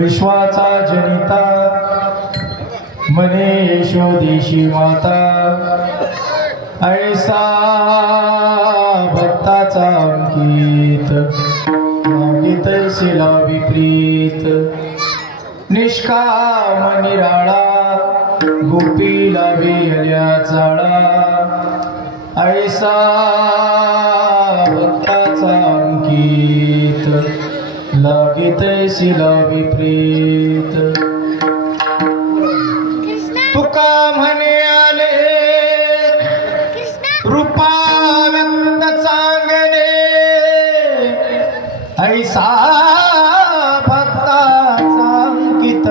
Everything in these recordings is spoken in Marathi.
विश्वाचा जनिता मने यशोदेशी माता ऐसा भक्ताचा अंकित लागित शिला विपरीत निष्काम निराळा गोपीला वेल्या चाळा ऐसा भक्ताचा अंकित लागित शिला विपरीत तुका म्हणे आले रूपा व्यक्त चांगले ऐसा भक्ताचा अंकित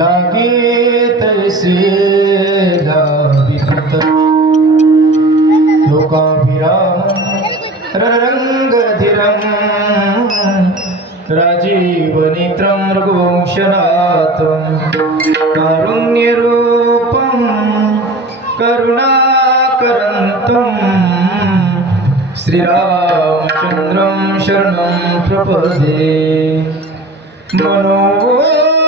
लागित शिला विपरीत लोकाभिराम रंगधिरं राजीवनेत्रं रघुवंशनाथं कारुण्यरूपं करुणाकरं दिवाकरन्तं श्रीरामचन्द्रं शरणं प्रपदे मनोजवं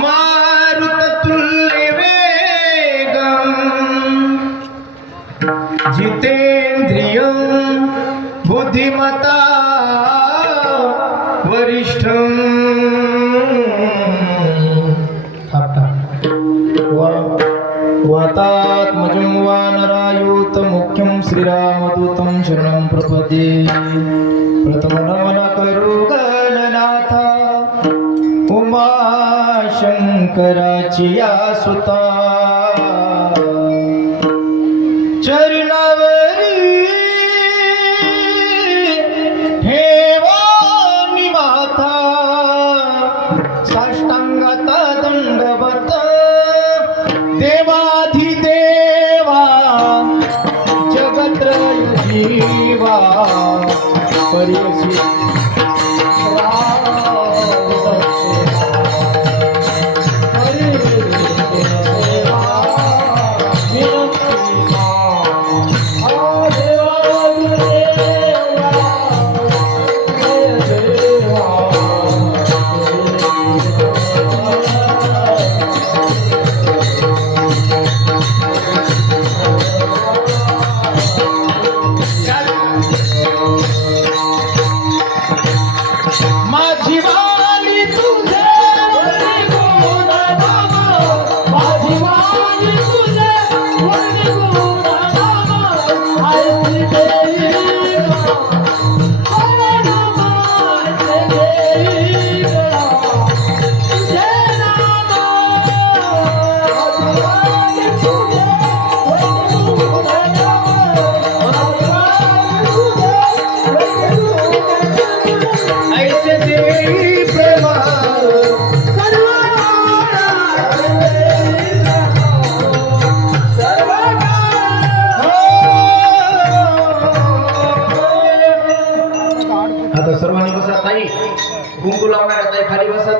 मारुततुल्यवेगं जितेन्द्रियं बुद्धिमता वरिष्ठं वातात्मजं वानरायूतमुख्यं श्रीरामदूतं शरणं प्रपदे प्रथमनमन करो गणनाथा उमाशंकराची या सुता चरणावरी ठेवानी माथा साष्टांगाता दंडवत देवाधिदेवा जगत्रय जीवा परियसी माझी वाली तुझे वरणी गुण नाम माझी वाली तुझे वरणी गुण नाम आरती देई आरती देई तुझे नाम माझी वाली तुझे वरणी गुण नाम माझी वाली तुझे वरणी गुण ऐसे देई प्रेम आता सर्वांनी बसा ताई कुंकू लावणार ताई खाली बसा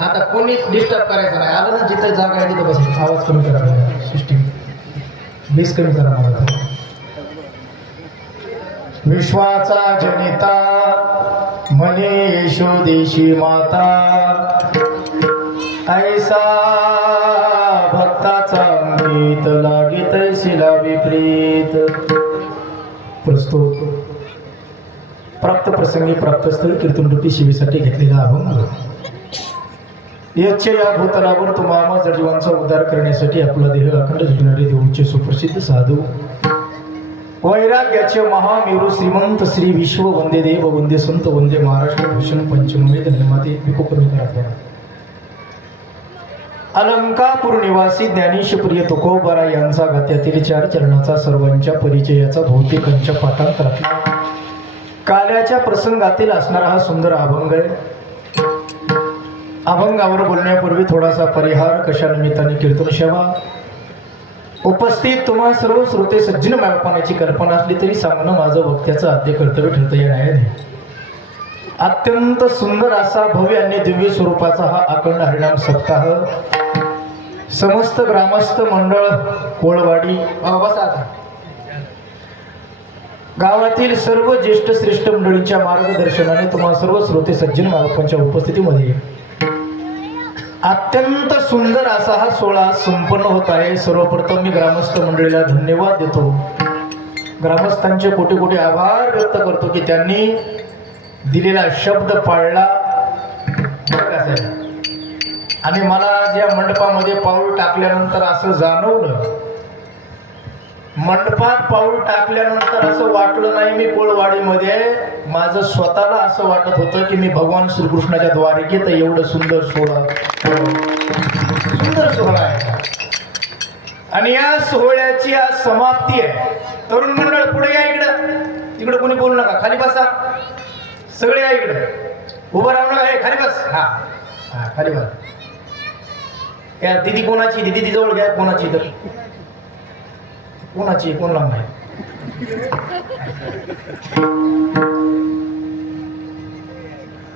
आता कोणीच डिस्टर्ब करायचं नाही आलं ना जिथे जागा आहे तिथे बसा आवाज कमी करा सिस्टीम बेस कमी करा मला विश्वाचा जनिता म्हणे यशोदेशी माता ऐसा भक्ताचा अंकित लागित शिला विपरीत प्रस्तुत प्राप्त प्रसंगी प्राप्तस्थळी कीर्तनरूपी शिवेसाठी घेतलेला अभंग याच्या या भूतलावर तुम्हाला सजीवांचा उद्धार करण्यासाठी आपला देह अखंड झुटणारे देऊचे सुप्रसिद्ध साधू वैराग्याचे महामेरू श्रीमंत श्री विश्व वंदे देव वंदे संत वंदे महाराष्ट्र भूषण पंचमवेद निर्माते विकोकर्मिकारा अलंकापूर निवासी ज्ञानीश प्रिय तुकोबारा यांचा गात्यातील 4 चरणाचा सर्वांच्या परिचयाचा भौतिकांच्या पाठांतरातला काल्याच्या प्रसंगातील असणारा हा सुंदर अभंग आहे. अभंगावर बोलण्यापूर्वी थोडासा परिहार कशा निमित्ताने कीर्तन सेवा उपस्थित तुम्हा सर्व श्रोते सज्जन बाळपणाची कल्पना असली तरी सांगणं माझं वक्त्याचं आद्य कर्तव्य ठरतं येणार आहे. अत्यंत सुंदर असा भव्य आणि दिव्य स्वरूपाचा हा अखंड हरिनाम सप्ताह समस्त ग्रामस्थ मंडळ कोळवाडी गावातील सर्व ज्येष्ठ श्रेष्ठ मंडळींच्या मार्गदर्शनाने तुम्हा सर्व श्रोते सज्जन बाळपणाच्या उपस्थितीमध्ये अत्यंत सुंदर असा हा सोहळा संपन्न होत आहे. सर्वप्रथम मी ग्रामस्थ मंडळीला धन्यवाद देतो. ग्रामस्थांचे कोटी कोटी आभार व्यक्त करतो की त्यांनी दिलेला शब्द पाळला आणि मला आज या मंडपामध्ये पाऊल टाकल्यानंतर असं जाणवलं, मंडपात पाऊल टाकल्यानंतर असं वाटलं नाही मी कोळवाडीमध्ये, माझं स्वतःला असं वाटत होतं की मी भगवान श्रीकृष्णाच्या द्वारकेत एवढं सुंदर सोहळा आहे. आणि या सोहळ्याची आज समाप्ती आहे. तरुण मंडळ पुढे या, इकडं कोणी बोलू नका, खाली बसा सगळे, या इकडे उभं राहू नका, खाली बस. हा हा खाली बस. या दिदी कोणाची, दिदी जवळ घ्या. कोणाची तर कोणाची, कोणला माहिती.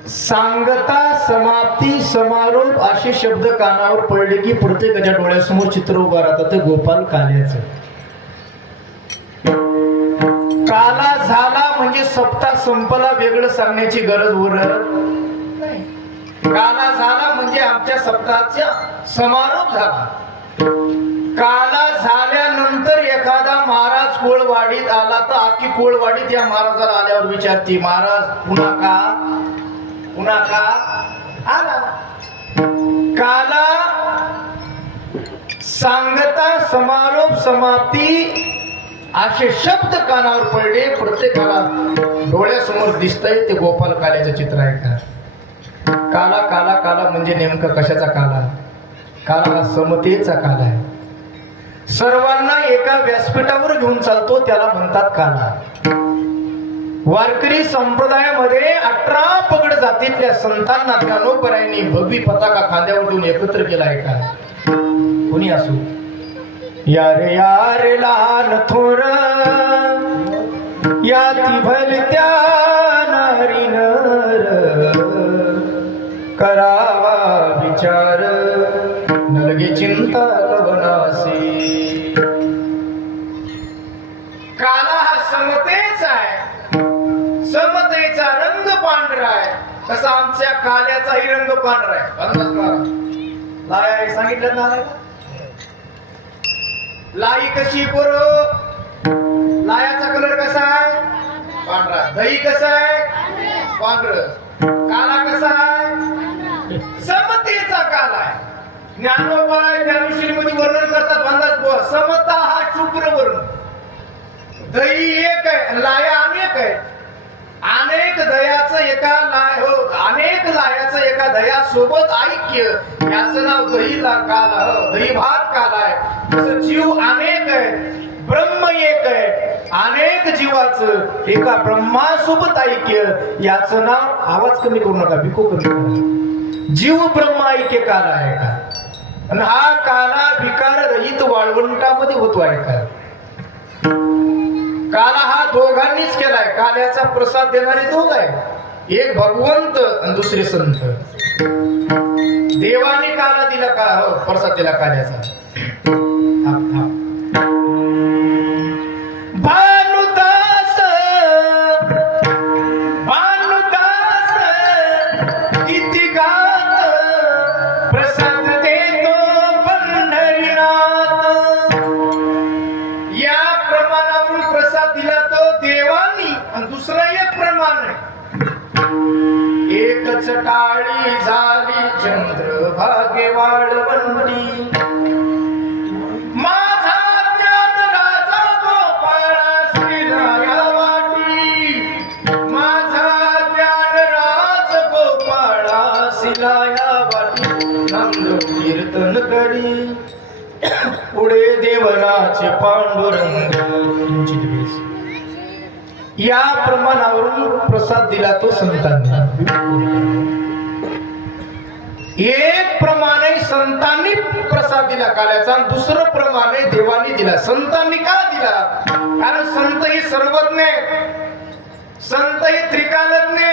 सांगता समाप्ती समारोप असे शब्द कानावर पडले की प्रत्येकाच्या डोळ्यासमोर चित्र उभं राहतं ते गोपाल काल्याचं. काला झाला म्हणजे सप्ताह संपला वेगळं सांगण्याची गरज उरत नाही. काला झाला म्हणजे आमच्या सप्ताहाचा समारोप झाला. काला झाल्यानंतर एखादा महाराज कोळवाडीत आला तर आखी कोळवाडीत या महाराजाला आल्यावर विचारते, महाराज पुन्हा का आला. काला सांगता समारोप समाप्ती असे शब्द कानावर पडले प्रत्येकाला डोळ्यासमोर दिसतंय ते गोपाल काल्याचं चित्र आहे का. काला काला काला म्हणजे नेमकं कशाचा काला. काला हा समतेचा काला आहे. सर्वांना एका व्यासपीठावर घेऊन चालतो त्याला म्हणतात काला. वारकरी संप्रदायामध्ये 18 पगड जातीतल्या संतांना ज्ञानोबरायांनी भगवी पताका खांद्यावर देऊन एकत्र केला आहे का. कोणी असो यारे लहान थोर याती भलत्या नारी नर करावा विचार नलगे चिंता कवनासी. काला हा समतेचा आहे. समतेचा रंग पांढरा आहे. तसा आमच्या काल्याचाही रंग पांढरा आहे. लाय सांगितलं ना लाई कशी पोरो. लायाचा कलर कसा आहे पांढरा. दही कसं आहे पांढरं. काला कसा आहे समतेचा काला आहे. ज्ञानोबा ज्ञानेश्वरी मध्ये वर्णन करतात बांधाच समता हा शुक्र वर्ण. दही एक आहे लाया अनेक आहे. अनेक दयाचं एका अनेक लायाचं एका दया सोबत ऐक्य याचं नाव दही काला. दही भात काला आहे. तसं जीव अनेक आहे ब्रह्म एक आहे. अनेक जीवाचं एका ब्रह्मासोबत ऐक्य याचं नाव आवाज कमी करू नका बिको कमी करा. जीव ब्रह्म ऐक्य काला आहे का. आणि हा काला विकार रहित वाळवंटामध्ये होतो आहे का. काला हा दोघांनीच केलाय. काल्याचा प्रसाद देणारे दोघ आहे. एक भगवंत आणि दुसरे संत. देवाने काला दिला का प्रसाद दिला काल्याचा. भानुदास भानुदास किती गात प्रसाद देतो पंढरीनाथ. या प्रमाणावरून प्रसाद दिला तो देवानी. आणि दुसरा एक प्रमाण आहे. एकच टाळी झाली चंद्रभागे वाळवंटी. माझा ज्ञान राजा गोपाळा श्रीराया वाटी. माझा ज्ञान राज गोपाळा शिलाया वाटी. नंद कीर्तन करी पुढे देवनाचे पांडुरंग. या प्रमाणावरून प्रसाद दिला तो संतांना. एक प्रमाणे संतांनी प्रसाद दिला काल्याचा. दुसरं प्रमाणे देवानी दिला. संतांनी का दिला कारण संत ही सर्वज्ञ. संत ही त्रिकालज्ञ.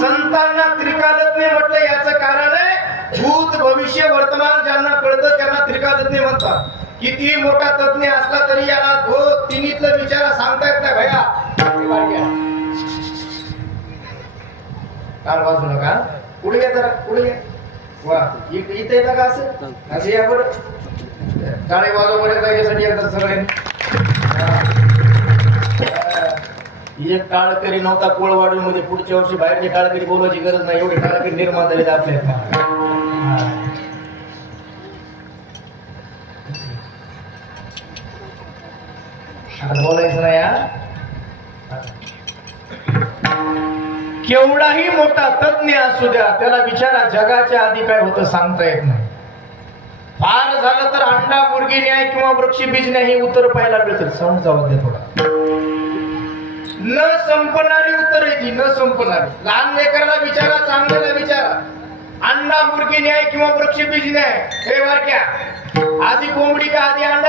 संतांना त्रिकालज्ञ म्हटलं याचं कारण आहे भूत भविष्य वर्तमान ज्यांना कळतं त्यांना त्रिकालज्ञ म्हणतात. किती मोठा तज्ञ असला तरी याला तिन्हीतलं विचार सांगता येत नाही भया. काल वाजू नका. पुढे या जरा पुढे या. वा इथे येतं का असं असं या बरं. टाळे वाजवपर्यंत याच्यासाठी येतात सगळे. एक टाळकरी नव्हता कोळवाडीमध्ये. पुढच्या वर्षी बाहेरचे टाळकरी बोलवायची गरज नाही. एवढे टाळकरी निर्माण झाले आपल्या. आता बोलायचं नाही हा. केवढाही मोठा तज्ञ असू द्या त्याला विचारा जगाच्या आधी काय होतं सांगता येत नाही. फार झालं तर अंडा मुर्गी न्याय किंवा वृक्ष बीज न्याय हे उत्तर पाहायला मिळतं. साऊंड जावं द्या थोडा. न संपणारी उत्तर आहे ती. न संपणारी. लहान लेकराला विचारा चांगल्याला विचारा. अंडा मुर्गी न्याय किंवा वृक्ष बीज न्याय हे वाक्या आधी कोंबडी का आधी अंड.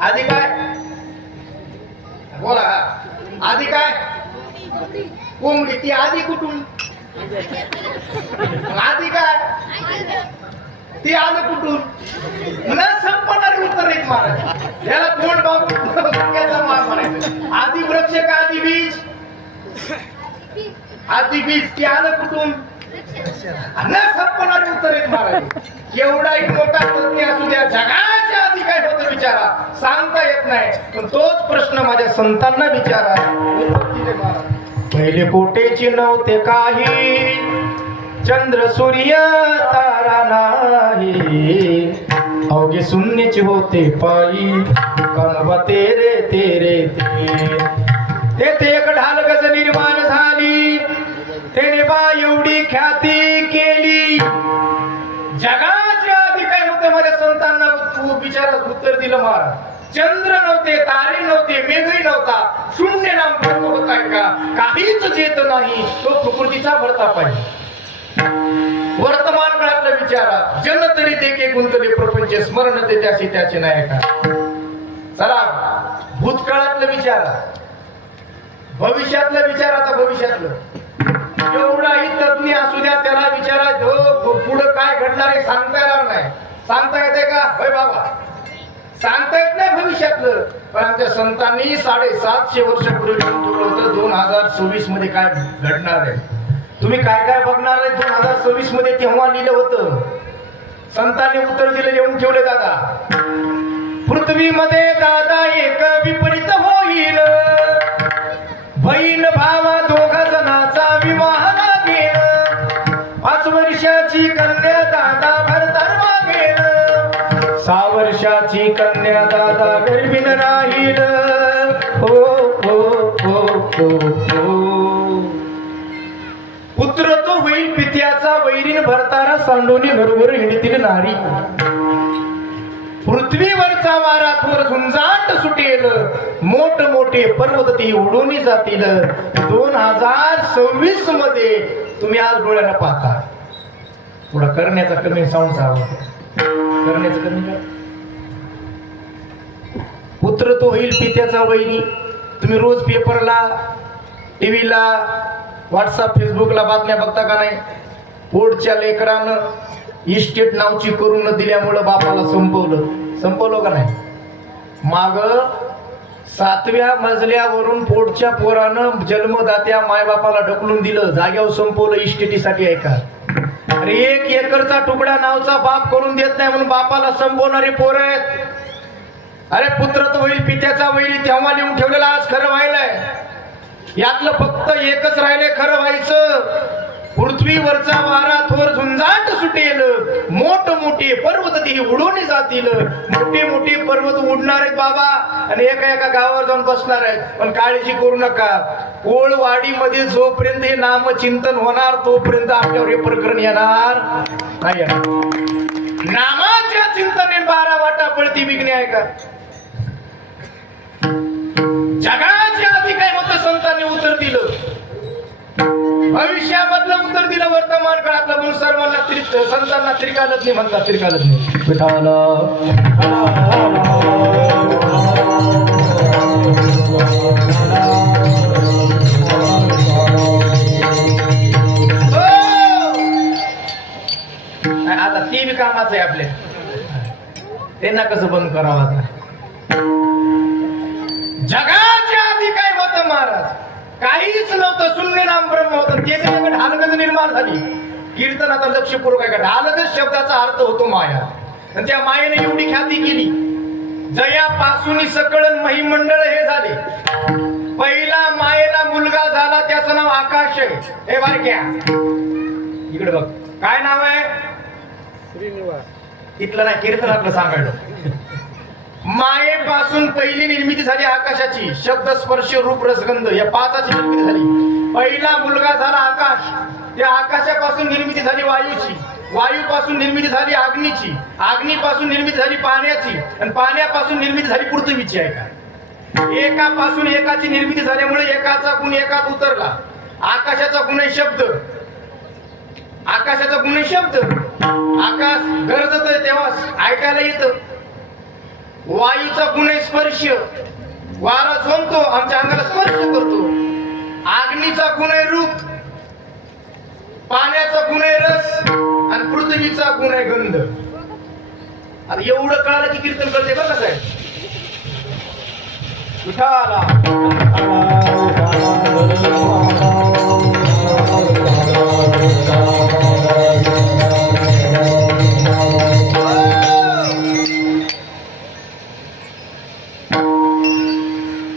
आधी काय बोला. आधी काय कोंबडी ती आधी कुठून? आधी काय ती आलं कुठून? न संपणारी उत्तर एक मारायचं. याला तोंड बाबूचा मार मारायचं. आधी वृक्ष का आधी बीज? आधी बीज ती आलं कुठून? न संपणारी उत्तर एक मारायचं. केवढाही मोठा तज्ञ असू द्या, जगाच्या आधी काय होतं विचारा, सांगता येत नाही. पण तोच प्रश्न माझ्या संतांना विचारा. पहिले कोटेची नव्हते काही, चंद्र सूर्य तारा नाही, अवघे शून्यचे होते पायी, कणवा तेरे तेरे ते. तेथे एक ढाल गज निर्माण झाली, त्याने बा एवढी ख्याती केली. जगाच्या आधी काय होतं माझ्या संतांना विचारात उत्तर दिलं महाराज. चंद्र नव्हते, तारे नव्हते, मेघही नव्हता, शून्य नाम ब्रह्म होताय का? काहीच जेत नाही, तो प्रकृतीचा भरता पाहिजे. वर्तमान काळातला विचारा, जन तरी देखे गुंतले प्रपंच, स्मरण ते त्याशी त्याचे नाही का? चला भूतकाळातलं विचारा, भविष्यातलं विचार. आता भविष्यातलं एवढाही तज्ञ असू द्या, त्याला विचारा पुढे काय घडणार आहे सांगता येणार नाही. सांगता येते का? होय बाबा, सांगता येत नाही भविष्यातलं. पण आमच्या संतांनी 750 वर्षापूर्वी ठरवलं होतं 2026 मध्ये काय घडणार आहे. तुम्ही काय काय बघणार आहे 2026 मध्ये तेव्हा लिहिलं होतं. संतांनी उत्तर दिले, लिहून ठेवले. दादा, पृथ्वीमध्ये दादा एक विपरीत होईल, बहीण भावा दोघा जणांचा विवाह लागेल, 5 वर्षाची कन्या दादा भरतर मागेल, 6 वर्षाची कन्या दादा गर्भीण राहील. हो हो हो हो हो. पुत्र तो होईल पित्याचा, वैरीन भरताना सांडोनी घरोघर हिंडतील नारी, पृथ्वीवरचा वारा थोर झुंजाट सुटेल, मोठ मोठे पर्वत ती उडून जातील. 2026 मध्ये तुम्ही आज डोळ्यानं पाहता. थोडा करण्याचा कमी साऊंडचा आवाज, करण्याचं कमी का? पुत्र तो होईल पित्याचा वैरी. तुम्ही रोज पेपरला, टीव्हीला, व्हॉट्सअप, फेसबुकला बातम्या बघता का नाही? पोटच्या लेकरानं इस्टेट नावची करून न दिल्यामुळं बापाला संपवलं का नाही? माग 7व्या मजल्यावरून पोटच्या पोरानं जन्मदात्या मायबापाला ढकलून दिलं, जाग्यावर संपवलं इस्टेटीसाठी. आहे का? अरे 1 एकरचा तुकडा नावचा बाप करून देत नाही म्हणून बापाला संपवणारे पोर आहेत. अरे पुत्र तो होईल पित्याचा वैरी तेव्हा लिहून ठेवलेला आज खरं व्हायलंय. यातलं फक्त एकच राहिले खरं व्हायचं. पृथ्वीवरचा वारा थोर झुंजाट सुटेल, मोठ मोठे पर्वत ती उडून जातील. मोठे मोठे पर्वत उडणार आहेत बाबा, आणि एका एका गावावर जाऊन बसणार आहेत. पण काळजी करू नका, कोळवाडीमध्ये जोपर्यंत हे नाम चिंतन होणार तोपर्यंत आपल्यावर हे प्रकरण येणार नाही. नामाच्या चिंतने 12 वाटा पळती विघ्ने आहे का? जगाच्या आधी काय होतं संतांनी उत्तर दिलं, भविष्यामधलं उत्तर दिलं, वर्तमान काळातलं. म्हणून सर्वांना संतांना त्रिकालज्ञ म्हणतात. त्रिकालज्ञ आता ती बी कामाचं आहे आपल्या. त्यांना कसं बंद करावं आता? जगाच्या आधी काय होतं महाराज? काहीच नव्हतं, शून्य नाम ब्रह्म होतं. ते ढालगज निर्माण झाली. कीर्तन आता लक्षपूर्वक आहे का? ढालगज शब्दाचा अर्थ होतो माया. आणि त्या मायेने एवढी ख्याती केली, जयापासून सकळ महिमंडळ हे झाले. पहिला मायेला मुलगा झाला, त्याचं नाव आकाश आहे. हे बारक्या इकडे बघ, काय नाव आहे? तिथलं नाही, कीर्तनातलं सांगायला. मायेपासून पहिली निर्मिती झाली आकाशाची. शब्द, स्पर्श, रूप, रसगंध या 5ची निर्मिती झाली. पहिला मुलगा झाला आकाश. त्या आकाशापासून निर्मिती झाली वायूची. वायूपासून निर्मिती झाली अग्नीची. अग्नीपासून निर्मिती झाली पाण्याची. आणि पाण्यापासून निर्मिती झाली पृथ्वीची. आहे का? एकापासून एकाची निर्मिती झाल्यामुळे एकाचा गुण एकात उतरला. आकाशाचा गुण आहे शब्द. आकाशाचा गुण आहे शब्द. आकाश गरजत तेव्हा ऐकायला येतं. वायूचा गुण आहे स्पर्श. वारा झोंबतो, आमच्या अंगाला स्पर्श करतो. अग्नीचा गुण आहे रूप, पाण्याचा गुण आहे रस आणि पृथ्वीचा गुण आहे गंध. आता एवढं कळालं की कीर्तन करते बरं कसं आहे. विठाला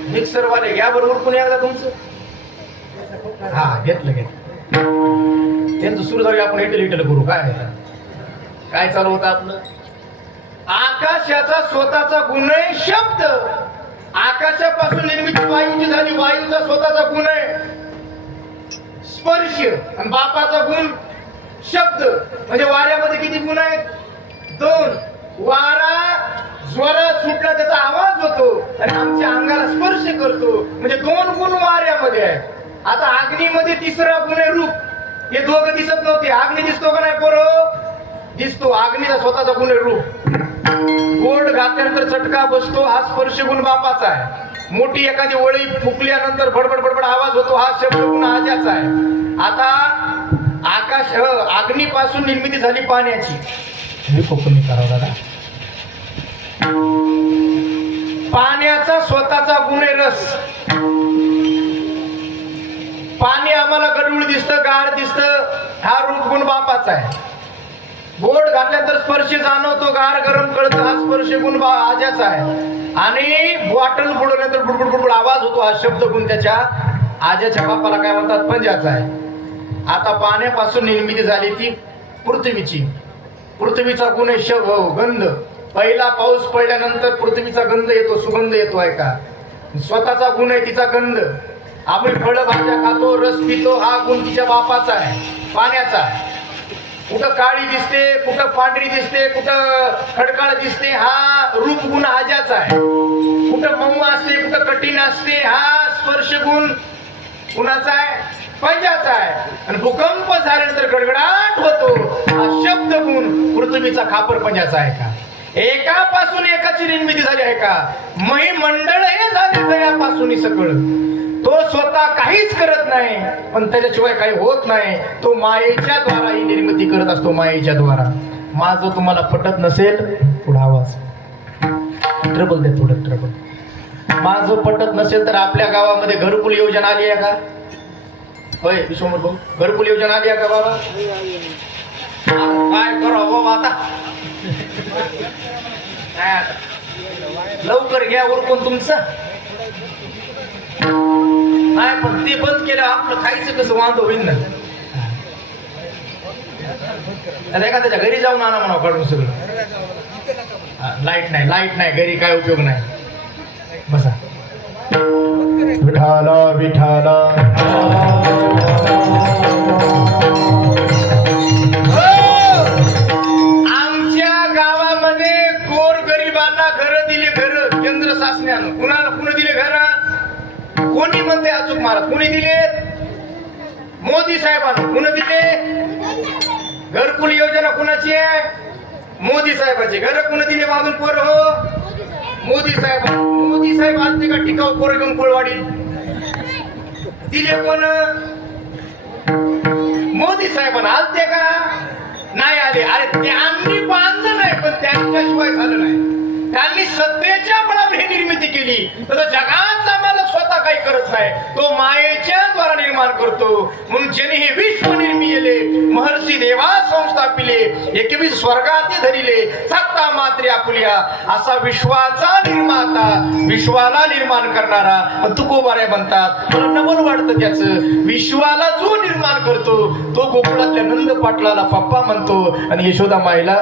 मिक्सर वाले घ्या बरोबर कोणी एकदा तुमचं. हा घेतलं त्यांचं सुरू झालं. आपण इटल इटल करू. काय चालू होतं आपलं. आकाशाचा स्वतःचा गुण आहे शब्द. आकाशापासून निर्मिती वायूची झाली. वायूचा स्वतःचा गुण आहे स्पर्श आणि बापाचा गुण शब्द. म्हणजे वाऱ्यामध्ये किती गुण आहेत. 2. वारा जोरात सुटला त्याचा आवाज होतो आणि आमच्या अंगाला स्पर्श करतो. म्हणजे 2 गुण वाऱ्यामध्ये आहेत. आता अग्नीमध्ये 3रा गुण आहे रूप. हे दोघं दिसत नव्हते. अग्नी दिसतो का नाही पोरं. दिसतो. अग्नीचा स्वतःचा गुण आहे रूप. गोड घातल्यानंतर चटका बसतो हा स्पर्श गुण बापाचा आहे. मोठी एखादी वळी फुकल्यानंतर बडबड बडबड आवाज होतो हा शब्द गुण आज्याचा आहे. आता आकाश अग्नीपासून निर्मिती झाली पाण्याची. दादा पाण्याचा स्वतःचा गुण आहे रस. पाणी आम्हाला गडूळ दिसतं, गार दिसतं. हा रूप गुण बापाचा आहे. गोड घातल्यानंतर स्पर्श जाणवतो, गार गरम कळतं हा स्पर्श गुण आज्याचा आहे. आणि बॉटल बुडवल्यानंतर बुडबुड बुडबुड आवाज होतो हा शब्द गुण त्याच्या आज्याच्या बापाला काय म्हणतात पंजाचा आहे. आता पाण्यापासून निर्मिती झाली ती पृथ्वीची. पृथ्वीचा गुण आहे गंध. पहिला पाऊस पडल्यानंतर पृथ्वीचा गंध येतो, सुगंध येतो. आहे का. स्वतःचा गुण आहे तिचा गंध. आपण फळं भाज्या खातो, रस पितो हा गुण तिच्या बापाचा आहे पाण्याचा. कुठं काळी दिसते, कुठं पांढरी दिसते, कुठं खडकाळ दिसते हा रूप गुण आज्याचा आहे. कुठं मऊ असते, कुठं कठीण असते हा स्पर्श गुण कुणाचा आहे पंजाचा आहे. आणि भूकंप झाल्यानंतर गडगडाट होतो हा शब्द गुण पृथ्वीचा खापर पंजाचा आहे का. एकापासून एकाची निर्मिती झाली आहे का. मंडळ हे झाले जयापासून सगळं. तो स्वतः काहीच करत नाही पण त्याच्याशिवाय काही होत नाही. तो मायेच्या द्वारा ही निर्मिती करत असतो. मायेच्या द्वारा. माझं तुम्हाला पटत नसेल पुढे आवाज ट्रबल दे थोडं ट्रबल. माझं पटत नसेल तर आपल्या गावामध्ये घरकुल योजना आली आहे का. होय विश्वमोर भाऊ घरकुल योजना आली आहे का बाबा. काय करावं आता. लवकर घ्या उरकून तुमचं. नाही पण ते बंद केलं आपलं खायचं कसं वांदो होईल ना. एखाद्याच्या घरी जाऊन आणा म्हणा काढून सगळं. लाईट नाही घरी काय उपयोग नाही. बसा. विठाला विठाला आमच्या गावामध्ये गोरगरिबांना घरं दिली. घरं केंद्र शासनानं कुणी दिले घर. कोणी म्हणते अचूक महाराज कोणी दिले. मोदी साहेबांना. कुणी दिले. घरकुल योजना कुणाची आहे मोदी साहेबांची. घर कुणी दिले बांधून पोर हो मोदी साहेब. मोदी साहेब आलते का टिकाऊ पोर घेऊन कोळवाडी दिले कोण. मोदी साहेबांना आलते का नाही आले. अरे त्यांनी बांधलं नाही पण त्यांच्याशिवाय झालं नाही. त्यांनी सत्तेच्या बळावर ही निर्मिती केली. तसं जगात आम्हाला स्वतः काही करत नाही. तो मायेच्या द्वारा निर्माण करतो. म्हणून ज्याने हे विश्व निर्मिले महर्षी देवा संस्थापिले 21 स्वर्गात धरिले सत्ता मात्रे आपुल्या. असा विश्वाचा निर्माता विश्वाला निर्माण करणारा तुकोबारे म्हणतात. मला नवल वाटतं त्याचं. विश्वाला जो निर्माण करतो तो गोकुळातल्या नंद पाटलाला पप्पा म्हणतो आणि यशोदा माईला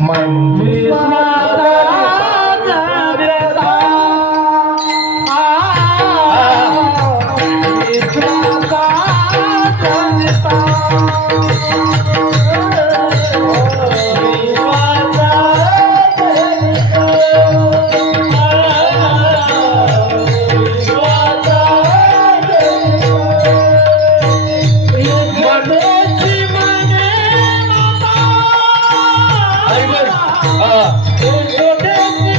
माय म्हणतो. Hey,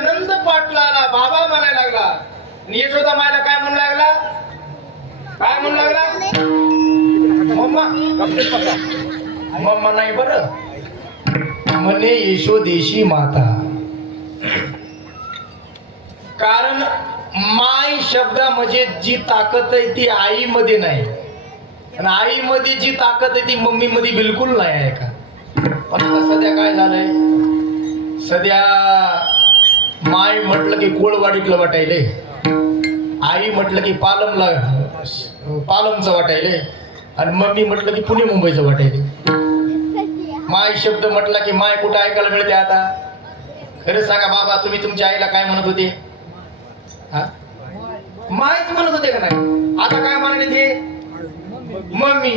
नंद पाटलाला बाबा म्हणायला लागला. आणि यशोदा मायला काय म्हणू लागला? काय म्हणू लागला? मम्मा. मम्मा नाही बरं, म्हणे यशोदेशी माता. कारण माय शब्दामध्ये जी ताकद आहे ती आईमध्ये नाही, आणि आईमध्ये जी ताकद आहे ती मम्मीमध्ये बिलकुल नाही आहे का. पण आता सध्या काय झालंय, सध्या माय म्हटलं की कोळवाडीतलं वाटायले, आई म्हटलं की पालमचं वाटायले, आणि मम्मी म्हटलं की पुणे मुंबईचं वाटायले. माय शब्द म्हटला की माय कुठं ऐकायला मिळते आता? खरं सांगा बाबा, तुम्ही तुमच्या आईला काय म्हणत होते? हा, मायच म्हणत होते का नाही? आता काय म्हणाले ते? मम्मी.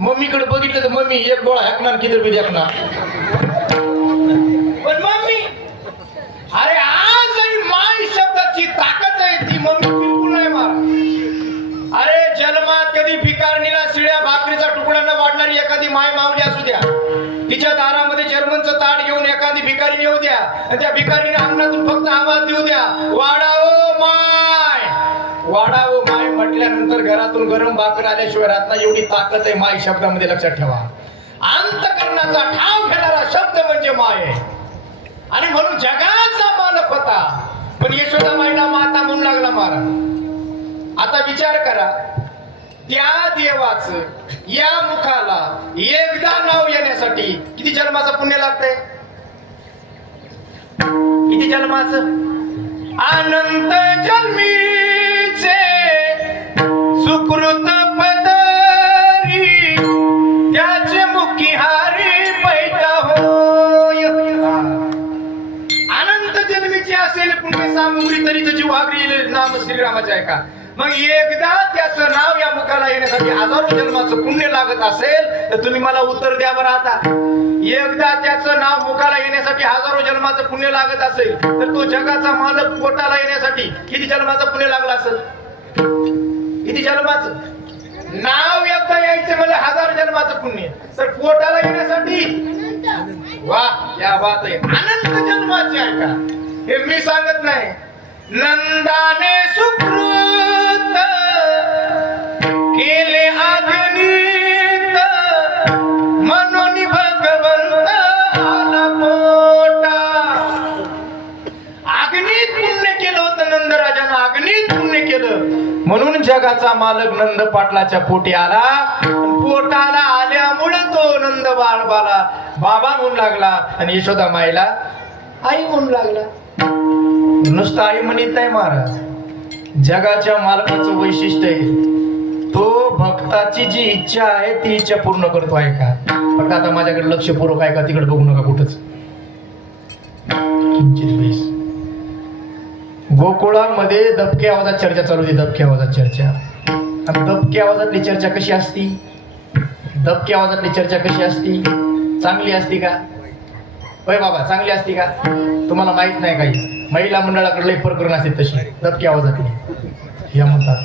मम्मीकडे बघितलं तर मम्मी एक डोळा हाकणार, किती बी देखणार. पण मम्मी, अरे आजही माय शब्दाची ताकद आहे ती मम्मी बिलकुल नाही मारा. अरे जन्मात कधी भिकारणीला शिळ्या भाकरीचा तुकडा न वाढणारी एखादी माय मावली असू द्या, तिच्या दारामध्ये जर्मनचं ताट घेऊन एखादी भिकारी येऊ द्या, आणि त्या भिकारीने अंगणातून फक्त आवाज देऊ द्या, वाडाओ माय, वाडाओ माय म्हटल्यानंतर घरातून गरम भाकर आल्याशिवाय राहत नाही. एवढी ताकद आहे माय शब्दामध्ये, लक्षात ठेवा. अंतकरणाचा ठाव घेणारा शब्द म्हणजे माय आहे, आणि म्हणून जगाचा मालक होता, पण यशोदा माईला माता म्हणून लागला मारा. आता विचार करा, त्या देवाचं या मुखाला एकदा नाव येण्यासाठी किती जन्माचं पुण्य लागतंय? किती जन्माचं? अनंत जन्मीचे सुकृत पदरी त्याचे मुखी हारी पैता होय. अनंत जन्मीचे असेल पुण्य सामुग्री तरी त्याची वागरी नाम श्रीरामाचे आहे का? मग एकदा त्याचं नाव या मुखाला येण्यासाठी हजारो जन्माचं पुण्य लागत असेल तर तुम्ही मला उत्तर द्या बरं. आता एकदा त्याचं नाव मुखाला येण्यासाठी हजारो जन्माचं पुण्य लागत असेल तर तो जगाचा मालक पोटाला येण्यासाठी किती जन्माचं पुण्य लागलं असेल? किती जन्माचं? नाव एकदा यायचं म्हणजे 1000 जन्माचं पुण्य, तर पोटाला येण्यासाठी वा या बात आहे, अनंत जन्माचे आहे का? हे मी सांगत नाही. नंदाने सुकृत केले अगणित म्हणून भगवंत आला पोटा. अग्नीत पुण्य केलं होतं नंदराजानं, अग्नीत पुण्य केलं म्हणून जगाचा मालक नंद पाटलाच्या पोटी आला. पोटाला आल्यामुळे तो नंद बाळाला बाबा म्हणून लागला, आणि यशोदा माईला आई म्हणून लागला. नुसतं आई म्हणत नाही महाराज, जगाच्या मालकाचं वैशिष्ट्य आहे तो भक्ताची जी इच्छा आहे ती इच्छा पूर्ण करतो आहे का. फक्त आता माझ्याकडे लक्षपूर्वक आहे का, तिकडे बघू नका कुठंच. किंचित बेस. गोकुळामध्ये दबक्या आवाजात चर्चा चालू होती, दबक्या आवाजात चर्चा. आणि दबक्या आवाजातली चर्चा कशी असती? दबक्या आवाजातली चर्चा कशी असती? चांगली असती का? होय बाबा, चांगली असती का? तुम्हाला माहित नाही काही. महिला मंडळाकडे लई प्रकरण असते तशी दबक्या आवाजातली. हे म्हणतात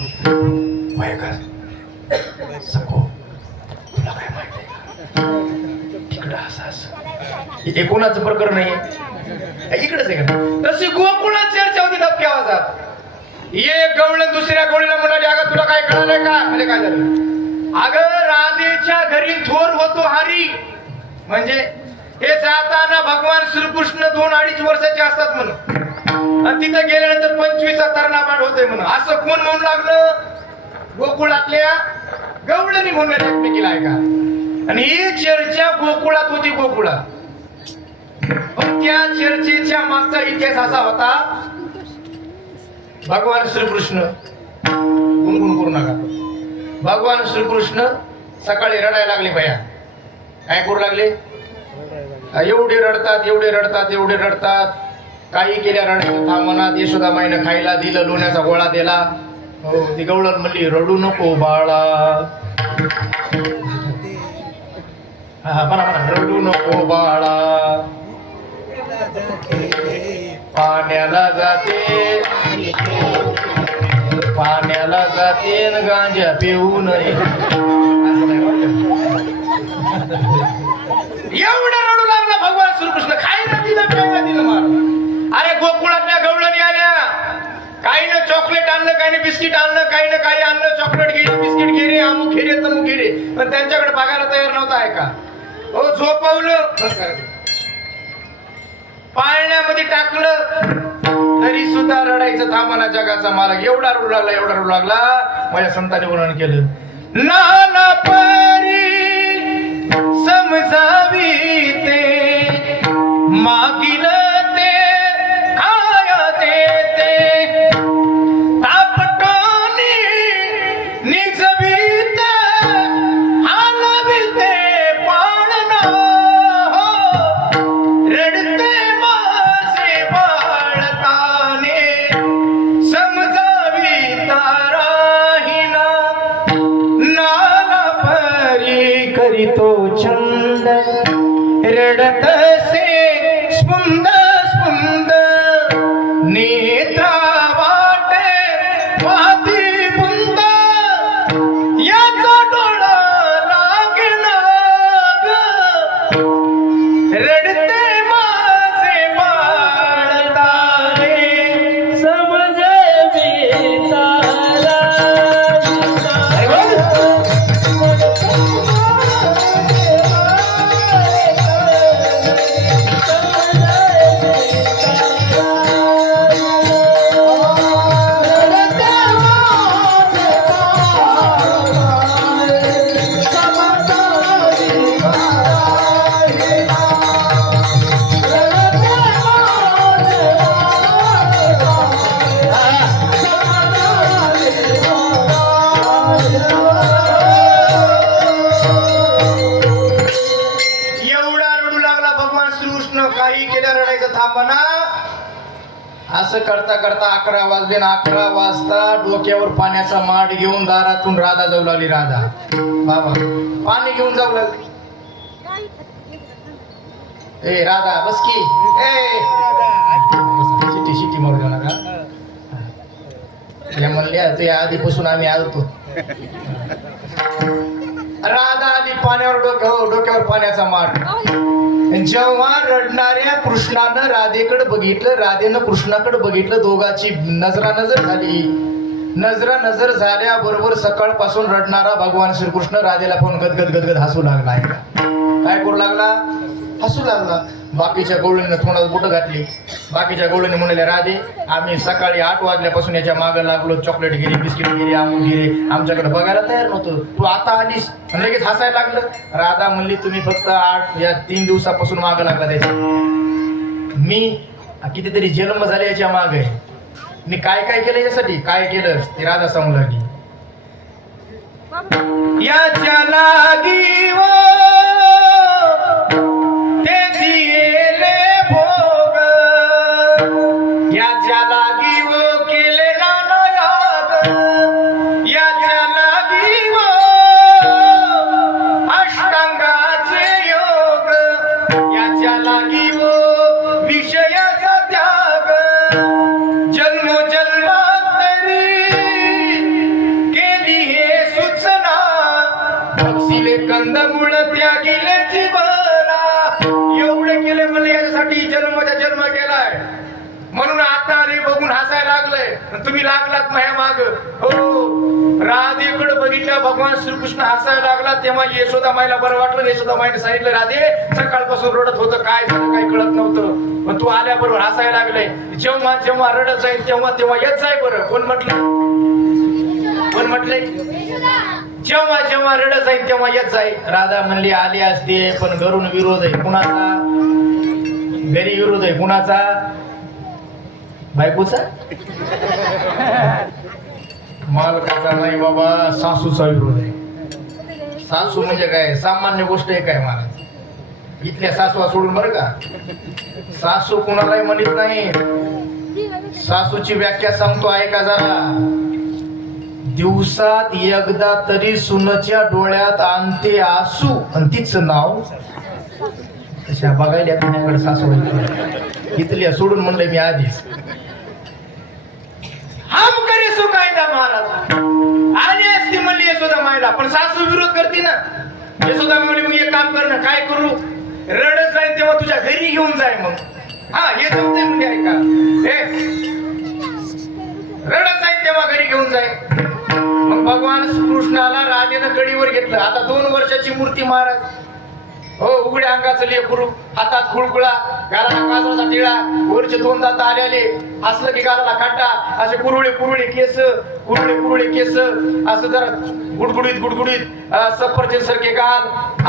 सखो तुला काय माहित आहे तिकडं असं असं. हे कोणाचं प्रकरण आहे? इकडेच आहे का? तशी गोकुळात चर्चा होती दबक्या आवाजात. एक गवळण दुसऱ्या गवळीला म्हणाली, अगं तुला काय कळलंय का? म्हणजे काय झालं? अगं राधेच्या घरी थोर होतो हरी, म्हणजे हे जाताना भगवान श्रीकृष्ण 2-2.5 वर्षाचे असतात म्हणून, आणि तिथं गेल्यानंतर 25चा तरणाबाड होतोय म्हणून. असं कोण म्हणू लागलं? गोकुळातल्या गवळणी म्हणून एकमेकीला आहे का? आणि ही चर्चा गोकुळात होती, गोकुळात. पण त्या चर्चेच्या मागचा इतिहास असा होता, भगवान श्रीकृष्ण, गुणगुण करू नका, भगवान श्रीकृष्ण सकाळी रडायला लागले. भया काय करू लागले? एवढे रडतात, एवढे रडतात, एवढे रडतात. काही केल्या रडायचं थांबनात. यशोदा माईनं खायला दिलं, लोण्याचा गोळा दिला. हो, ती गवळण म्हणली, रडू नको बाळा. हा म्हणा म्हणा, रडू नको बाळा. पाण्याला जाते, पाण्याला जाते न गांजा पिऊ नये. एवढं रडू लागला भगवान श्रीकृष्ण. खायला दिलं, प्यायला दिलं. अरे गोकुळातल्या चॉकलेट आणलं काही नाही, बिस्किट आणलं काही ना काही आणलं, चॉकलेट घे बिस्किट घे रे, अमुक घे रे तमुक घे रे, पण त्यांच्याकडे बघायला तयार नव्हता आहे का? हो झोपवलं, पाळण्यामध्ये टाकलं तरी सुद्धा रडायचं थांबना जगाचा मालक. एवढा रडू लागला एवढा रडू लागला. माझ्या संतांनी वर्णन केलं, नाना परी समजावी ते मागिल ते काय देते, तापटोनी निजवीत हालविते पाळणा, रडते माझे बाळताने समजावी ताराहिना, नाना परी करीतो छंद रडतसे स्पुंद स्पुंद, नेत्रा वाटे वादी बुंद, याचा डोळा लागला ग, रडते माझे बाळताने समजावी तारा. काही केल्या रडायचं थांबना. असं करता करता 11 वाजले ना 11 वाजता डोक्यावर पाण्याचा माठ घेऊन दारातून राधा जाऊ लागली. राधा बाबा पाणी घेऊन जाऊ लागली. ए राधा बस की, ए शिटी शिटी मारू द्या का या म्हणल्या ते आधीपासून आम्ही आलतो. राधा आली पाण्यावर डोक्यावर पाण्याचा माठ. जेव्हा रडणाऱ्या कृष्णानं राधेकडे बघितलं, राधेनं कृष्णाकडे बघितलं, दोघांची नजरानजर झाली. नजर झाल्याबरोबर सकाळपासून रडणारा भगवान श्रीकृष्ण राधेला फोन गदगद गदगद हसू लागला. काय करू लागला? हसू लागला. बाकीच्या गवळीने थोडं बुट घातली. बाकीच्या गवळीने म्हणाले, राधे आम्ही सकाळी 8 वाजल्यापासून याच्या मागं लागलो, चॉकलेट गिरी बिस्किट गिरी अमूल गिरी, आमच्याकडे बघायला तयार नव्हतं, तू आता आलीस लगेच हसायला लागलं. राधा म्हणली, तुम्ही फक्त 3 दिवसापासून मागं लागला त्याच्या, मी कितीतरी जन्म झाले याच्या मागे, मी काय काय केलं यासाठी, काय केलं ते राधा सांगू लागली. याच्या लागी कंदमुळ त्यागिले जीवना, एवढे केले म्हणले याच्यासाठी जन्मच्या जन्म केलाय, म्हणून आता आले बघून हसायला लागलंय. तुम्ही लागलात माझ्या माग. हो राधेकडे बघितल्या भगवान श्रीकृष्ण हसायला लागला. तेव्हा यशोदा माईला बरं वाटलं. यशोदा माईने सांगितलं, राधे सकाळपासून रडत होतं, काय झालं काही कळत नव्हतं, पण तू आल्याबरोबर हसायला लागलंय. जेव्हा जेव्हा रडत जाईल तेव्हा तेव्हा येत जाय बरं. कोण म्हटलं? कोण म्हटलंय? जेव्हा जेव्हा रडत जाईल तेव्हा येत जाईल. राधा म्हणली, आली असते पण घरून विरोध आहे. कुणाचा? घरी विरोध आहे. कुणाचा? बायकोचा? मालकाचा नाही बाबा, सासूचा विरोध आहे. सासू म्हणजे काय सामान्य गोष्ट आहे काय महाराज? इथल्या सासूवा सोडून बरं का, सासू कुणालाही म्हणत नाही. सासूची व्याख्या सांगतो ऐका जरा. दिवसात एकदा तरी सुनच्या डोळ्यात आणते आसू आणि तिचं नाव तशा बघायला माझ्याकडे सासू इथल्या सोडून म्हणलं मी आधीच. हम करे सो कायदा महाराज आली असती म्हणली यशोदा मायला, पण सासू विरोध करते ना. यशोदा म्हणली, मग एक काम कर ना. काय करू? रडत जाईल तेव्हा तुझ्या घरी घेऊन जाय. मग हा हे जमते म्हणजे ऐका, रडत जाईल कडीवर घेतलं. आता 2 वर्षाची मूर्ती महाराज, हो उघड्या अंगाचं लेकरू, हातात खुळखुळा, गालाला काजळाचा टिळा, वरचे 2 दात आलेले, हसलं की गालाला काटा, असे कुरळे केस, कुरळे केस, असं जरा गुडगुडीत सफरचंद सारखे गाल,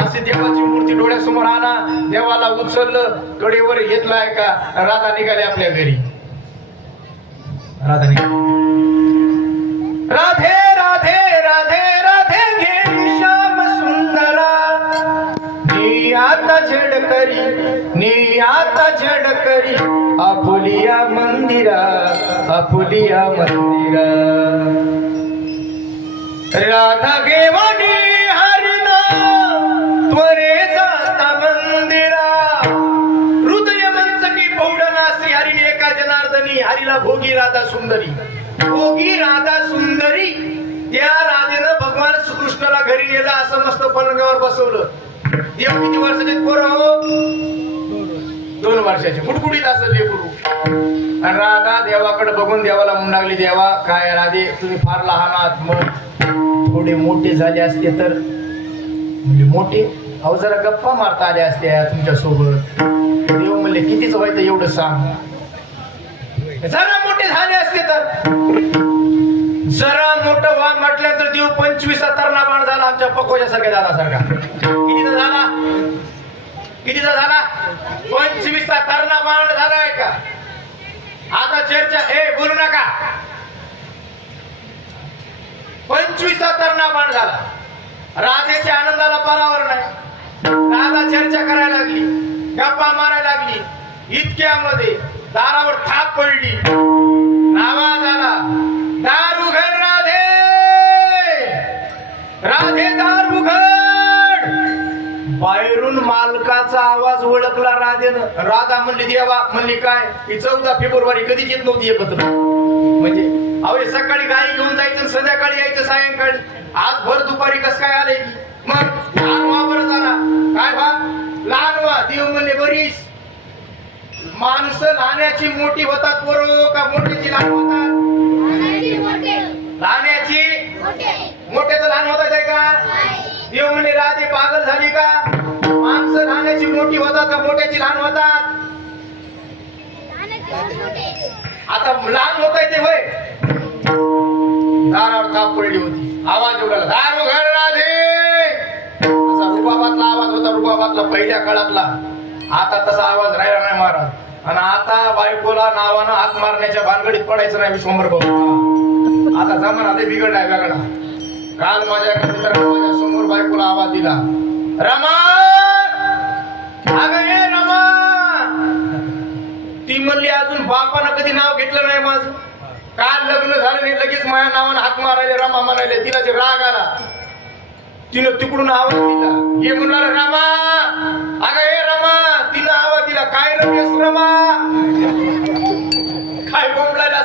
असे देवाची मूर्ती डोळ्यासमोर आणा, देवाला उचललं, कडेवर घेतलाय का राधा निघाले आपल्या घरी. राधा निघाली. राधे राधे राधे राधे घे श्याम सुंदरा, नी आता झड करी आपुलिया मंदिरा, आपुलिया मंदिरा. राधा घेवानी हरिना त्वरे जाता मंदिरा, हृदय मंचकी पौडना श्री हरिने एका जनार्दनी, हरिला भोगी राधा सुंदरी, भोगी राधा सुंदरी. त्या राधेनं भगवान श्रीकृष्णाला घरी नेलं, असं मस्त पलंगावर बसवलं. देव किती वर्षाचे पोरं हो? 2 वर्षाचे. गुडगुडीत असं लेकरू. आणि राधा देवाकडे बघून देवाला म्हणू लागली, देवा काय राधे तुम्ही फार लहान आहात, मग थोडे मोठे झाले असते तर. म्हणजे मोठे अहो जरा गप्पा मारता आल्या असत्या तुमच्या सोबत. देव म्हणले कितीच व्हायचं एवढं सांग. जरा मोठे झाले असते तर. जरा मोठं व्हा म्हटल्यानंतर देव 25 तरणा बाण झाला आमच्या पकोच्या सारख्या दादासारखा. कितीचा झाला 25 तरणा बाण झालाय का. आता चर्चा बोलू नका. 25 तरणा बाण झाला. राधेच्या आनंदाला पारावर नाही. राधा चर्चा करायला लागली, गप्पा मारायला लागली. इतक्यामध्ये दारावर थाप पडली. आवाज आला, दार उघड राधे, राधे दार उघड. बाहेरून मालकाचा आवाज ओळखला राधेनं. राधा म्हणली देवा, म्हणली काय ही 14 फेब्रुवारी कधीच येत नव्हती एकत्र. म्हणजे अहो सकाळी गाई घेऊन जायचं, संध्याकाळी यायचं, सायंकाळी. आज भर दुपारी कस काय आले की. मग लहान व्हा बरं जरा. काय व्हा लहान व्हा. देव म्हणले बरीच. माणसं लहानाची मोठी होतात बरो का मोठीची लहान होतात? लहानाची मोठ्याचं लहान होतात आहे का? देव म्हणे राधे पागल झाली का? माणसं लहानाची मोठी होतात का मोठ्याची लहान होतात? आता लहान होत आहे ते होय. दारावर थाप पडली होती. आवाज उडाला, दार उघड राधे. असा रुबाबातला आवाज होता, रुबाबातला पहिल्या काळातला. आता तसा आवाज राहिला नाही महाराज. आणि आता बायकोला नावानं हात मारण्याच्या भानगडीत पडायचं नाही विश्वंभर भाऊ. आता जमाना ते बिघडलाय वेगळा. काल माझ्या मित्राने माझ्या समोर बायकोला आवाज दिला, रमा, अगं हे रमा. ती म्हणली अजून बापानं कधी नाव घेतलं नाही माझं. काल लग्न झालं नाही लगेच माझ्या नावानं हात मारायले, रमा म्हणायले. तिला जे राग आला तिनं तिकडून आवाज दिला, हे म्हणाल रमा, अगं हे रमा. तिनं आवाज दिला, काय रमेश रमा, काय बोंबलायला.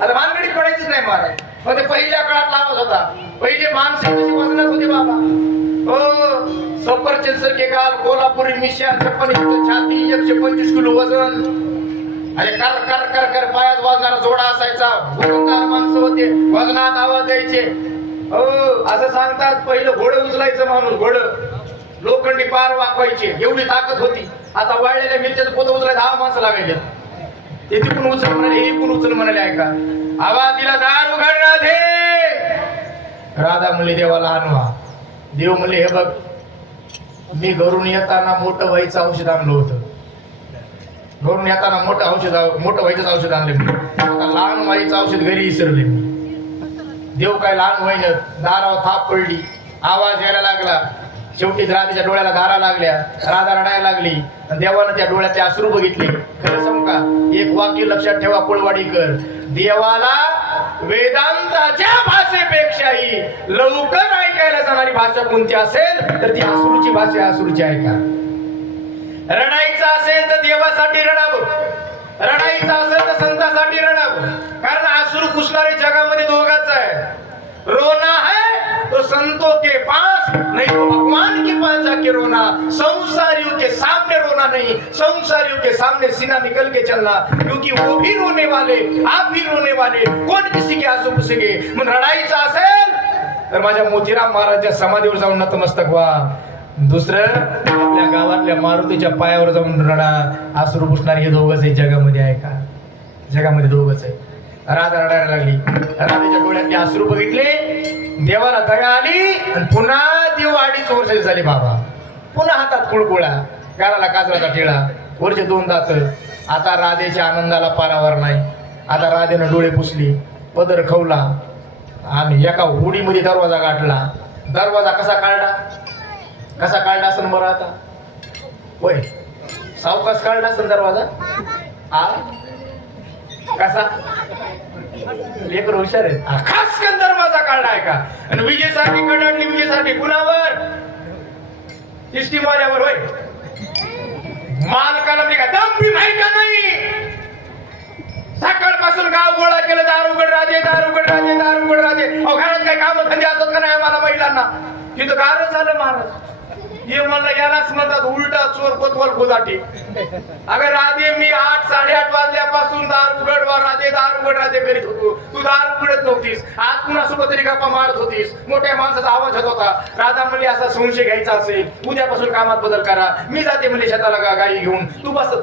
आता भानगडीत पडायचीच नाही महाराज. मग ते पहिल्या काळात आवाज होता. पहिले माणसे कशी वजनात होते बाबा. हो सफरचंद सारखे गाल, कोल्हापुरी मिश्या, 56 छाती, 125 किलो वजन. अरे कर कर कर कर पायात वाजणारा जोडा असायचा. वजनदार माणसं होते, वजनात आवाज द्यायचे. हो असं सांगतात पहिलं घोडं उचलायचं माणूस, घोडं लोखंडी पार वाकवायचे, एवढी ताकद होती. आता वाळलेल्या मिरच्याचं पोतं उचलायला 10 माणसं लागायचे. ते तिकून उचल म्हणाले, हे इकून उचल म्हणाले. ऐका आवाज दिला, दार उघड राधे. राधा म्हणली देवाला आणवा. देव म्हणले हे बघ, मी घरून येताना मोठं व्हायचं औषध आणलं होतं. घरून येताना मोठं व्हायचं औषध आणलं मी. आता लहान व्हायचं औषध घरी विसरले मी. देव काय लहान व्हायनं. दारावर थाप पडली, आवाज यायला लागला. शेवटी राधेच्या डोळ्याला धारा लागल्या. राधा रडायला लागली. देवानं त्या डोळ्याचे अश्रू बघितले. खरं सांगू का, एक वाक्य लक्षात ठेवा कोळवाडीकर, देवाला वेदांताच्या भाषेपेक्षाही लवकर ऐकायला जाणारी भाषा कोणती असेल तर ती अश्रूची भाषा. अश्रूची ऐका. रडायचं असेल तर देवासाठी रडावं, रडायचं असेल तर संतांसाठी रडावं. कारण अश्रू पुसणारे जगामध्ये दोघाच आहे. रोना है तो संतों के पास, नहीं तो भगवान के पास जाके रोना. संसारियों के सामने रोना नहीं, संसारियों के सामने सीना निकल के चलना. क्योंकि वो भी रोने वाले, आप भी रोने वाले. कौन किसी के आंसू पुसेंगे. मग रडायचं असेल तर माझ्या मोतीराम महाराजच्या समाधीवर जाऊन नतमस्तक व्हा. दुसरं आपल्या गावातल्या मारुतीच्या पायावर जाऊन रडा. आसरू पुसणारे हे दोघंच आहे जगामध्ये. आहे का? जगामध्ये दोघंच आहे. राधा रडायला लागली. राधेच्या डोळ्यातले आसरू बघितले. देवाला दया आली आणि पुन्हा देव 2.5 वर्ष झाले बाबा. पुन्हा हातात कुळकुळा, गालाला काजराचा टिळा, वरचे 2 दात. आता राधेच्या आनंदाला पारावर नाही. आता राधेनं डोळे पुसली, पदर खवला. आम्ही एका होडीमध्ये दरवाजा गाठला. दरवाजा कसा काढला? कसा काढला असेल बरं आता? होय, सावकाश काढला असेल दरवाजा. हा कसा? लेकर हुशार आहे. खास कन दरवाजा काढलाय का? आणि विजेसारखी कडाडली. विजेसारखी कुणावर? इष्टीमाऱ्यावर. होय, मालकाला म्हणजे का दम बी माहिती का नाही? सकाळपासून गाव गोळा केलं. दार उघड राजे, दार उघड राजे, दार उघड राजे. घरात काही काम धंदे असतात का नाही आम्हाला महिलांना? तिथं गारच झालं महाराज. हे मला यालाच म्हणतात उलटा चोर कोतवाल गोदाटी. अगं राधे, मी 8, 8:30 वाजल्यापासून दार उघड वा राधे, दार उघड राधे करीत होतो. तू दार उघडत नव्हतीस. आज कुणासोबत तरी गप्पा मारत होतीस. मोठ्या माणसाचा आवाज होत होता. राधा म्हणली असा संशय घ्यायचा असेल, उद्यापासून कामात बदल करा. मी जाते म्हणजे शेताला गाई घेऊन.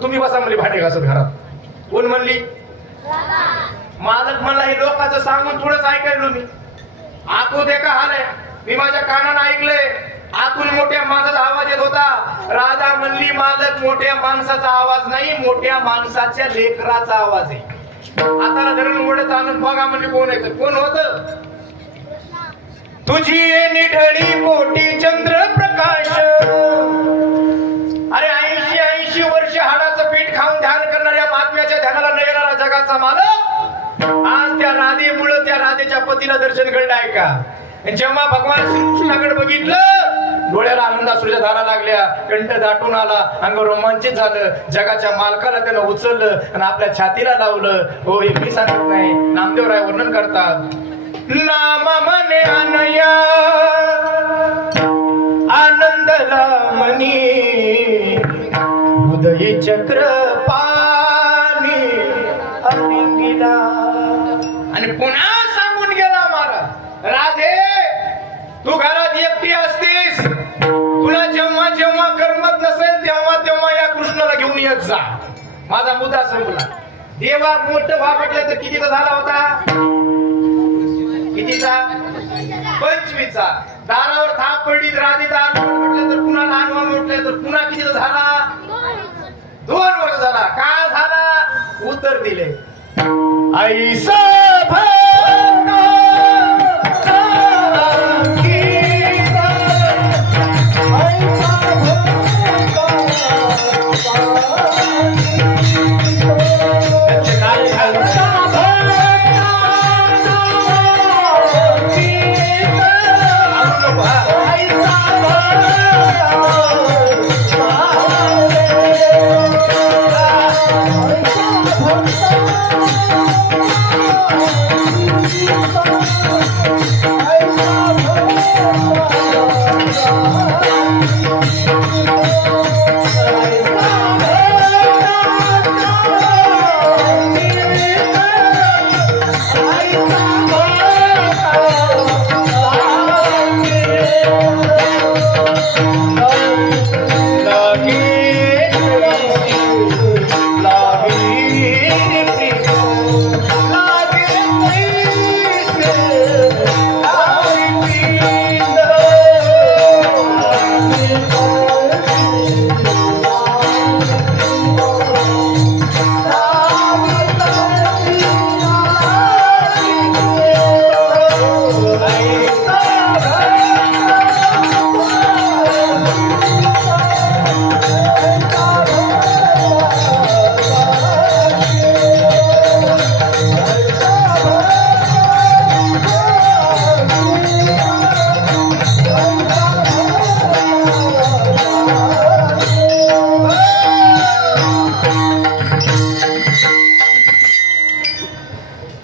तुम्ही बसा म्हणली भांडे घासत घरात. कोण म्हणली? मालक म्हणला हे लोकांचं सांगून थोडंच ऐकायलो मी. आतो दे का हाल आहे. मी माझ्या कानानं ऐकलंय. आतून मोठ्या माणसाचा आवाज येत होता. राधा म्हणली मालक मोठ्या माणसाचा आवाज नाही, मोठ्या माणसाच्या लेकराचा आवाज आहे. हाताला धरून ओढत आणून बघा म्हणली कोण येतं. कोण होत? तुझी निढळी पोटी चंद्र प्रकाश. अरे 80 वर्ष हाडाचं पीठ खाऊन ध्यान करणाऱ्या महात्म्याच्या ध्यानाला न येणारा जगाचा मालक आज त्या राधेमुळे त्या राधेच्या पतीला दर्शन घडलंय का? जेव्हा भगवान श्रीकृष्णाकडे बघितलं, डोळ्याला आनंदाश्रूच्या धारा लागल्या. कंठ दाटून आला, अंग रोमांचित झालं. जगाच्या मालकाला त्यानं उचललं आणि आपल्या छातीला लावलं. हो, हे मी सांगत नाही, नामदेवराय वर्णन करतात. नाम मने अनया आनंदला मनी हृदय चक्र पाणी अलिंगीला. आणि पुन्हा सांगून गेला महाराज, राधे तू घरात एकटी असतीस. तुला जेव्हा जेव्हा करमत नसेल तेव्हा तेव्हा या कृष्णाला घेऊन येत जा. माझा मुद्दा संपला. देवा मोठं व्हा म्हटलं तर कितीचा झाला होता? कितीचा? 25चा. दारावर थाप पडली राधी दार म्हटलं तर पुन्हा लहान व्हा म्हटलं तर पुन्हा कितीचा झाला? 2 वर्ष झाला. का झाला? उत्तर दिले. ऐसा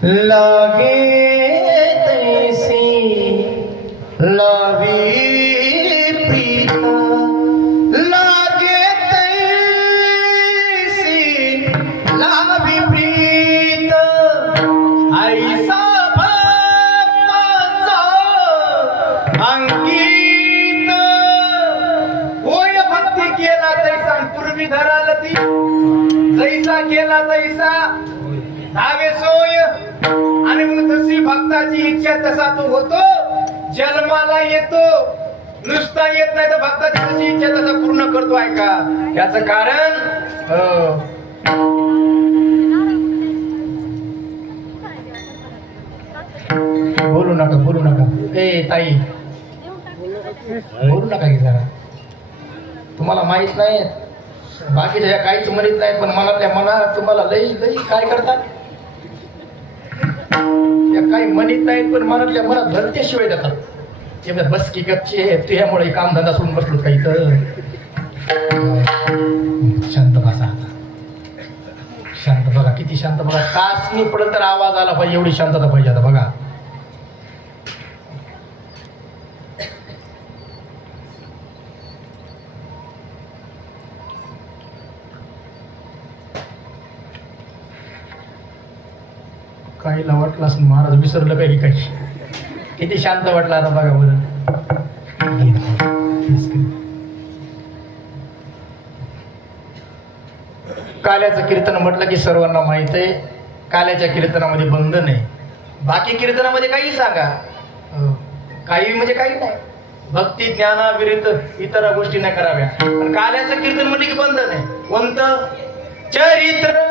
लागे तैसी लावी प्रीत. लागे तैसी लावी प्रीत. ऐसा भक्ताचा जशी इच्छा तसा तो होतो, जन्माला येतो, नुसता येत नाही तर भक्ताची जशी इच्छा तसा पूर्ण करतो. ऐका याचं कारण बोलू नका ए ताई, बोलू नका की जरा. तुम्हाला माहित नाही, बाकीच्या या काहीच म्हणत नाहीत, पण मनातल्या मनात तुम्हाला लई लई काय करतात. त्या काही म्हणत नाहीत पण मनातल्या मनात भलत्याशिवाय देतात. ते बस की गपचे तुझ्यामुळे काम धंदा सोडून बसलो काही तर. शांत बसा आता, शांत बघा, किती शांत बघा. कासनी पडत तर आवाज आला पाहिजे, एवढी शांतता पाहिजे. आता बघा, काहीला वाटलं असं महाराज विसरलं काही काही. किती शांत वाटलं आता बघा बरं. काल्याचं कीर्तन म्हटलं की सर्वांना माहित आहे, काल्याच्या कीर्तनामध्ये बंधन आहे. बाकी कीर्तनामध्ये काही सांगा, काही म्हणजे काही नाही, भक्ती ज्ञानाविरुद्ध इतर गोष्टी नाही कराव्या. पण काल्याचं कीर्तन म्हणजे की बंधन आहे. कोणतं? चरित्र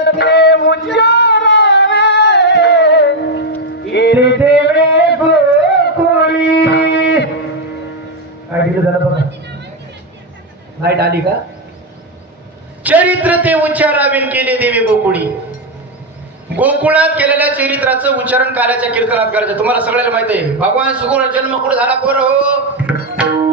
लाईट आली का? चरित्र ते उच्चारावीन केले देवी गोकुळी. गोकुळात केलेल्या चरित्राचं उच्चारण काल्याच्या कीर्तनात करायचं. तुम्हाला सगळ्याला माहिती आहे, भगवान सुगुण जन्म कुठे झाला बरं हो?